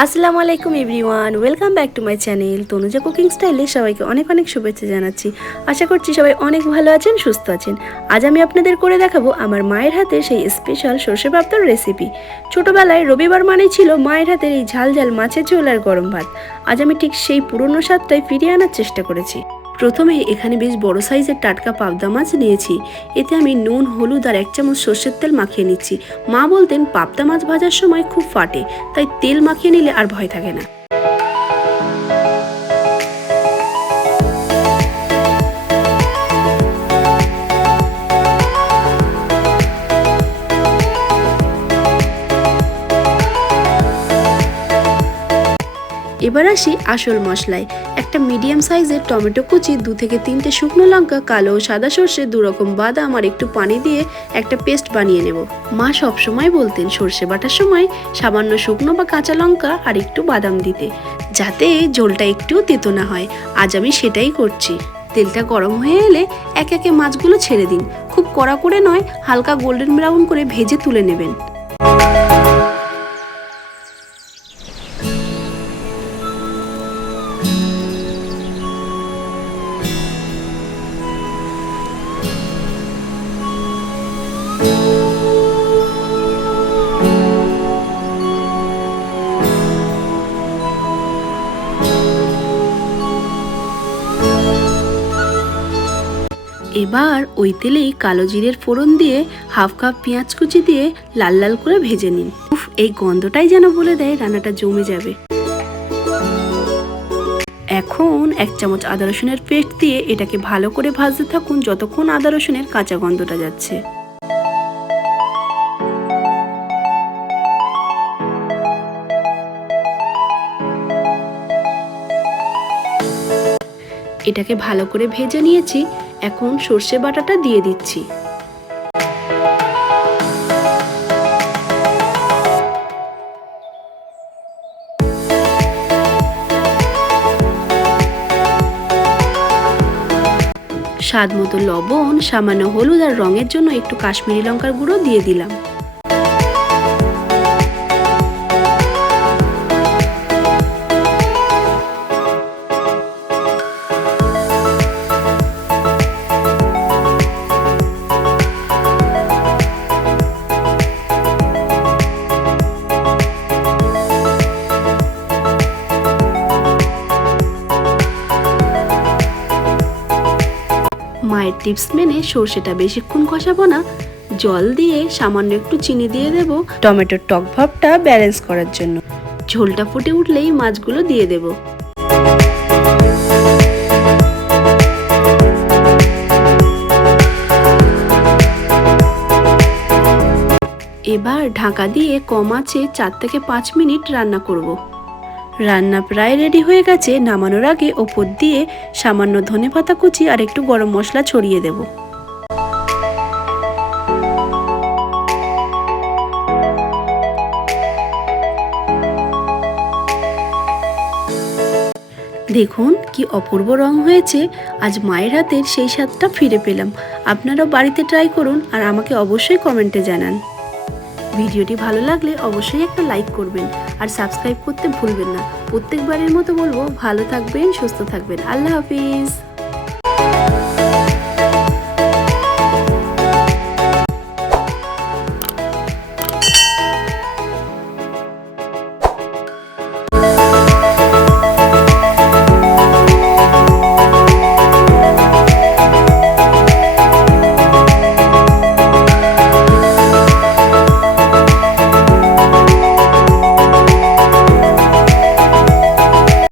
আসসালামু আলাইকুম everyone, welcome back to my channel Tanuja cooking স্টাইলে সবাইকে অনেক অনেক শুভেচ্ছা জানাচ্ছি। আশা করছি সবাই অনেক ভালো আছেন, সুস্থ আছেন। আজ আমি আপনাদের করে দেখাবো আমার মায়ের হাতের সেই স্পেশাল সর্ষে পাবদার রেসিপি। ছোটোবেলায় রবিবার মানেই ছিল মায়ের হাতের এই ঝাল ঝাল মাছের ঝোল আর গরম ভাত। আজ আমি ঠিক সেই পুরনো স্বাদটাই ফিরিয়ে আনার চেষ্টা করেছি। প্রথমে এখানে বেশ বড় সাইজের টাটকা পাবদা মাছ নিয়েছি। এতে আমি নুন, হলুদ আর 1 চামচ সর্ষের তেল মাখিয়ে নিচ্ছি। মা বলতেন পাবদা মাছ ভাজার সময় খুব ফাটে, তাই তেল মাখিয়ে নিলে আর ভয় থাকে না। এবার আসি আসল মশলায়। একটা মিডিয়াম সাইজের টমেটো কুচি, 2 থেকে 3টে শুকনো লঙ্কা, কালো ও সাদা সর্ষে, 2 রকম বাদাম আর একটু পানি দিয়ে একটা পেস্ট বানিয়ে নেব। মা সবসময় বলতেন সর্ষে বাটার সময় সামান্য শুকনো বা কাঁচা লঙ্কা আর একটু বাদাম দিতে, যাতে ঝোলটা একটু তেতো না হয়। আজ আমি সেটাই করছি। তেলটা গরম হয়ে এলে একে একে মাছগুলো ছেড়ে দিন। খুব কড়া করে নয়, হালকা গোল্ডেন ব্রাউন করে ভেজে তুলে নেবেন। এবার ওই তেলেই কালো জিরের ফোড়ন দিয়ে 1/2 কাপ পেঁয়াজ কুচি দিয়ে লাল লাল করে ভেজে নিন। এই গন্ধটাই যেন বলে দেয় রান্নাটা জমে যাবে। এখন 1 চামচ আদা রসুনের পেস্ট দিয়ে এটাকে ভালো করে ভাজতে থাকুন যতক্ষণ আদা রসুনের কাঁচা গন্ধটা যাচ্ছে। এটাকে ভালো করে ভেজে নিয়েছি। এখন সর্ষে বাটাটা দিয়ে দিচ্ছি। স্বাদ মতো লবণ, সামান্য হলুদ আর রঙের জন্য একটু কাশ্মীরি লঙ্কার গুঁড়ো দিয়ে দিলাম। মায়ের টিপস মেনে সর্ষেটা বেশিক্ষণ কষাবো না, জল দিয়ে সামান্য একটু চিনি দিয়ে দেব টমেটোর টক ভাবটা ব্যালেন্স করার জন্য। ঝোলটা ফুটে উঠলেই মাছগুলো দিয়ে দেব। এবার ঢাকা দিয়ে কম আঁচে 4 থেকে 5 মিনিট রান্না করব। রান্না প্রায় রেডি হয়ে গেছে। নামানোর আগে ওপর দিয়ে সামান্য ধনেপাতা কুচি আর একটু গরম মশলা ছড়িয়ে দেব। দেখুন কি অপূর্ব রং হয়েছে। আজ মায়ের হাতের সেই স্বাদটা ফিরে পেলাম। আপনারাও বাড়িতে ট্রাই করুন আর আমাকে অবশ্যই কমেন্টে জানান। ভিডিওটি ভালো লাগলে অবশ্যই একটা লাইক করবেন আর সাবস্ক্রাইব করতে ভুলবেন না। প্রত্যেকবারের মতো বলবো, ভালো থাকবেন, সুস্থ থাকবেন। আল্লাহ হাফিজ।